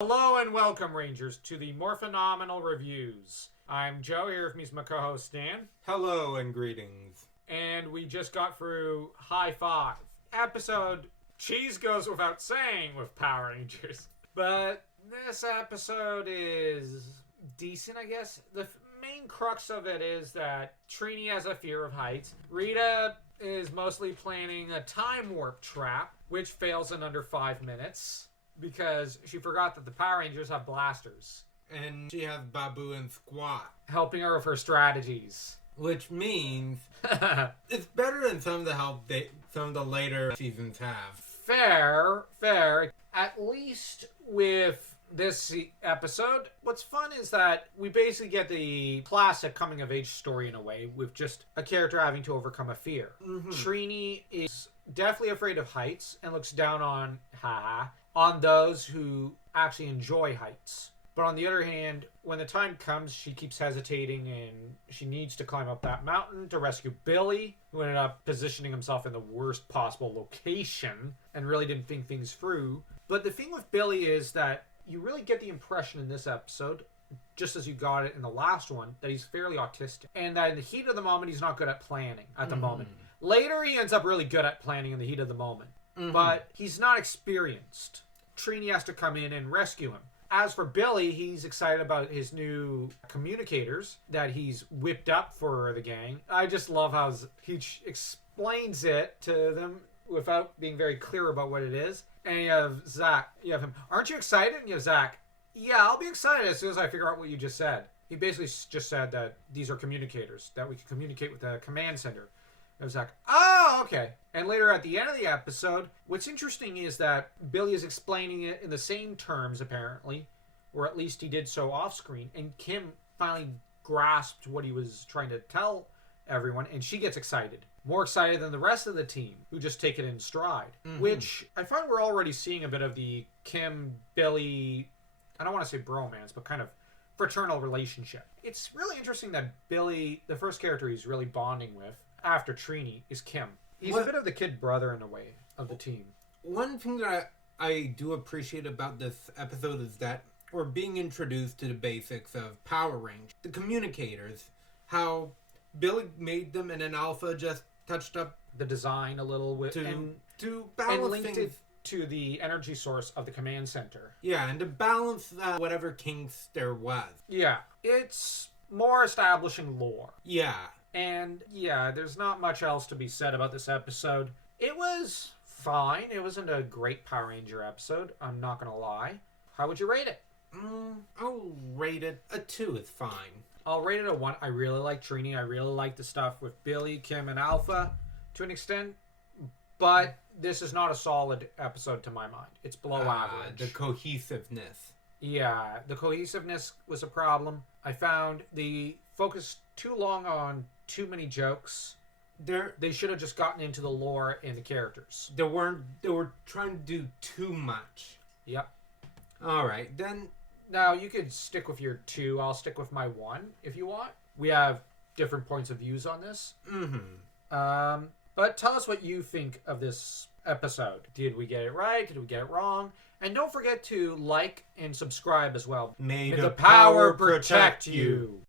Hello and welcome, Rangers, to the Morphenomenal Reviews. I'm Joe, here with me is my co-host Stan. Hello and greetings. And we just got through High Five. Episode, cheese goes without saying with Power Rangers. But this episode is decent, I guess. The main crux of it is that Trini has a fear of heights. Rita is mostly planning a time warp trap, which fails in under 5 minutes. Because she forgot that the Power Rangers have blasters. And she has Babu and Squat. Helping her with her strategies. Which means it's better than some of the help some of the later seasons have. Fair. At least with this episode, what's fun is that we basically get the classic coming-of-age story in a way, with just a character having to overcome a fear. Mm-hmm. Trini is definitely afraid of heights and looks down on those who actually enjoy heights. But on the other hand, when the time comes, she keeps hesitating and she needs to climb up that mountain to rescue Billy, who ended up positioning himself in the worst possible location and really didn't think things through. But the thing with Billy is that you really get the impression in this episode, just as you got it in the last one, that he's fairly autistic. And that in the heat of the moment, he's not good at planning at the moment. Later, he ends up really good at planning in the heat of the moment. But he's not experienced. Trini has to come in and rescue him. As for Billy, he's excited about his new communicators that he's whipped up for the gang. I just love how he explains it to them without being very clear about what it is. And you have Zach. You have him, aren't you excited? And you have Zach, yeah, I'll be excited as soon as I figure out what you just said. He basically just said that these are communicators, that we can communicate with the command center. It was like, oh, okay. And later at the end of the episode, what's interesting is that Billy is explaining it in the same terms, apparently, or at least he did so off-screen, and Kim finally grasped what he was trying to tell everyone, and she gets excited. More excited than the rest of the team, who just take it in stride. Which I find we're already seeing a bit of the Kim-Billy, I don't want to say bromance, but kind of fraternal relationship. It's really interesting that Billy, the first character he's really bonding with, after Trini, is Kim. He's a bit of the kid brother in a way of the team. One thing that I do appreciate about this episode is that we're being introduced to the basics of Power Rangers. The communicators, how Billy made them and then Alpha just touched up the design a little bit to balance and linked things it to the energy source of the command center. Yeah, and to balance whatever kinks there was. Yeah, it's more establishing lore. Yeah. And yeah, there's not much else to be said about this episode. It was fine. It wasn't a great Power Ranger episode, I'm not gonna lie. How would you rate it? I'll rate it a 2 is fine. I'll rate it a 1. I really like Trini. I really like the stuff with Billy, Kim, and Alpha to an extent. But this is not a solid episode to my mind. It's below average. The cohesiveness. Yeah, the cohesiveness was a problem. I found the focus too long on too many jokes. They should have just gotten into the lore and the characters. They were trying to do too much. Yep. Alright, then. Now, you could stick with your 2. I'll stick with my 1 if you want. We have different points of views on this. But tell us what you think of this episode. Did we get it right? Did we get it wrong? And don't forget to like and subscribe as well. May the power protect you.